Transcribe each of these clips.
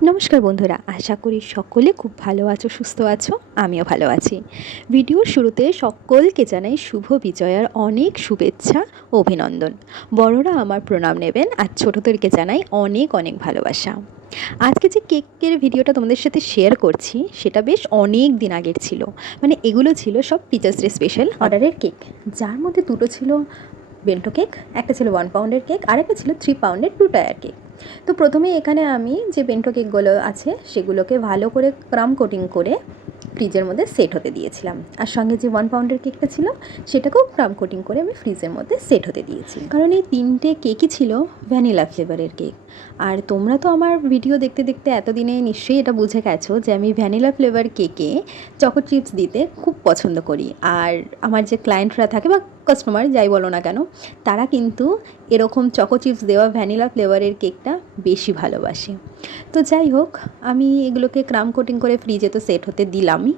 নমস্কার বন্ধুরা, আশা করি সকলে খুব ভালো আছো, সুস্থ আছো, আমিও ভালো আছি। ভিডিওর শুরুতে সকলকে জানাই শুভ বিজয়ার অনেক শুভেচ্ছা, অভিনন্দন। বড়রা আমার প্রণাম নেবেন আর ছোটোদেরকে জানাই অনেক অনেক ভালোবাসা। আজকে যে কেকের ভিডিওটা তোমাদের সাথে শেয়ার করছি, সেটা বেশ অনেক দিন আগের ছিল। মানে এগুলো ছিল সব টিচার্স ডে স্পেশাল অর্ডারের কেক যার মধ্যে দুটো ছিল বেন্টো কেক একটা ছিল ওয়ান পাউন্ডের কেক আর একটা ছিল থ্রি পাউন্ডের টু টায়ার কেক তো প্রথমে এখানে আমি যে বেন্টো কেকগুলো আছে, সেগুলোকে ভালো করে ক্রাম কোটিং করে ফ্রিজের মধ্যে সেট হতে দিয়েছিলাম। আর সঙ্গে যে ওয়ান পাউন্ডের কেকটা ছিল, সেটাকেও ক্রাম কোটিং করে আমি ফ্রিজের মধ্যে সেট হতে দিয়েছি। কারণ এই তিনটে কেকই ছিল ভ্যানিলা ফ্লেভারের কেক। আর তোমরা তো আমার ভিডিও দেখতে দেখতে এতদিনে নিশ্চয়ই এটা বুঝে গেছো যে আমি ভ্যানিলা ফ্লেভার কেকে চকো চিপস দিতে খুব পছন্দ করি। আর আমার যে ক্লায়েন্টরা থাকে বা কাস্টমার যাই বলো না কেন, তারা কিন্তু এরকম চকো চিপস দেওয়া ভ্যানিলা ফ্লেভারের কেকটা বেশি ভালোবাসে। তো যাই হোক, আমি এগুলোকে ক্রাম কোটিং করে ফ্রিজে তো সেট হতে দিলামই।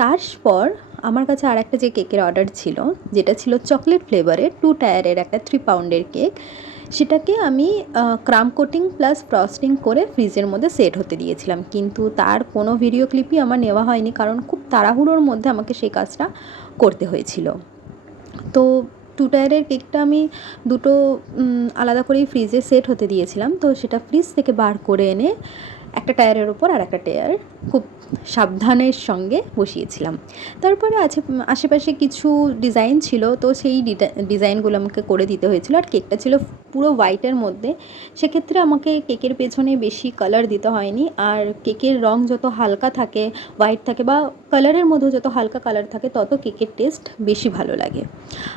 তারপর আমার কাছে আর একটা যে কেকের অর্ডার ছিল, যেটা ছিল চকলেট ফ্লেভারের টু টায়ারের একটা থ্রি পাউন্ডের কেক। সেটাকে আমি ক্রাম কোটিং প্লাস ফ্রস্টিং করে ফ্রিজের মধ্যে সেট হতে দিয়েছিলাম। কিন্তু তার কোনো ভিডিও ক্লিপই আমার নেওয়া হয়নি, কারণ খুব তাড়াহুড়োর মধ্যে আমাকে সেই কাজটা করতে হয়েছিল। তো টু টায়ারের কেকটা আমি দুটো আলাদা করেই ফ্রিজে সেট হতে দিয়েছিলাম। তো সেটা ফ্রিজ থেকে বার করে এনে একটা টায়ারের ওপর আর একটা টায়ার খুব সাবধানের সঙ্গে বসিয়েছিলাম। তারপরে আছে, আশেপাশে কিছু ডিজাইন ছিল, তো সেই ডিজাইনগুলো আমাকে করে দিতে হয়েছিল। আর কেকটা ছিল পুরো হোয়াইটের মধ্যে। সেক্ষেত্রে আমাকে কেকের পেছনে বেশি কালার দিতে হয়নি। আর কেকের রং যত হালকা থাকে, হোয়াইট থাকে বা কালারের মধ্যেও যত হালকা কালার থাকে, তত কেকের টেস্ট বেশি ভালো লাগে।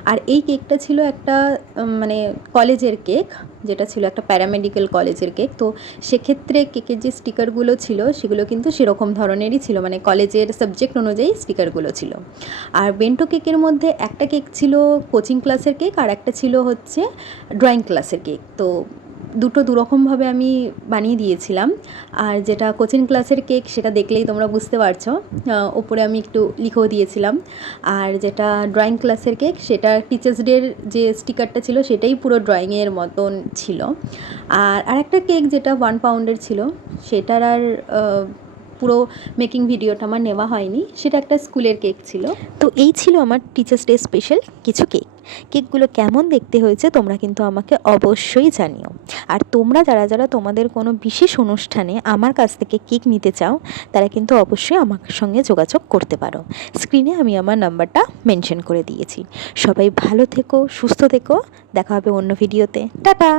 আর এই কেকটা ছিল একটা মানে কলেজের কেক, যেটা ছিল একটা প্যারামেডিক্যাল কলেজের কেক। তো সেক্ষেত্রে কেকের যে স্টিকারগুলো ছিল, সেগুলো কিন্তু সেরকম ধরনেরই ছিল মানে কলেজের সাবজেক্ট অনুযায়ী স্টিকারগুলো ছিল। আর বেন্টো কেকের মধ্যে একটা কেক ছিল কোচিং ক্লাসের কেক আর একটা ছিল হচ্ছে ড্রয়িং ক্লাসের কেক তো দুটো দুরকমভাবে আমি বানিয়ে দিয়েছিলাম। আর যেটা কোচিং ক্লাসের কেক, সেটা দেখলেই তোমরা বুঝতে পারছ। ওপরে আমি একটু লিখেও দিয়েছিলাম। আর যেটা ড্রয়িং ক্লাসের কেক, সেটা টিচার্স ডের যে স্টিকারটা ছিল, সেটাই পুরো ড্রয়িংয়ের মতন ছিল। আর আরেকটা কেক যেটা ওয়ান পাউন্ডের ছিল, সেটার আর পুরো মেকিং ভিডিওটা আমার নেওয়া হয়নি। সেটা একটা স্কুলের কেক ছিল। তো এই ছিল আমার টিচার্স ডে স্পেশাল কিছু কেক কেকগুলো কেমন দেখতে হয়েছে তোমরা কিন্তু আমাকে অবশ্যই জানিও। আর তোমরা যারা যারা তোমাদের কোনো বিশেষ অনুষ্ঠানে আমার কাছ থেকে কেক নিতে চাও, তারা কিন্তু অবশ্যই আমার সঙ্গে যোগাযোগ করতে পারো। স্ক্রিনে আমি আমার নাম্বারটা মেনশন করে দিয়েছি। সবাই ভালো থেকো, সুস্থ থেকো। দেখা হবে অন্য ভিডিওতে টাটা!